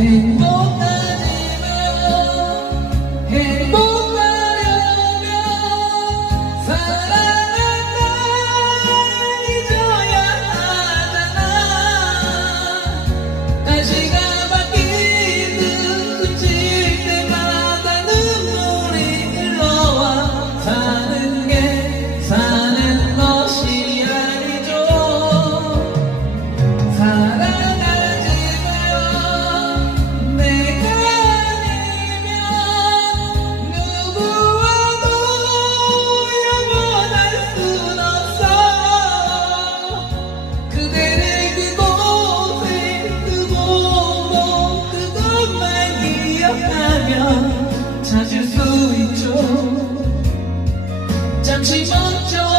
행복하지만 행복하려면 사랑 찾을 수 있죠. 잠시 먼저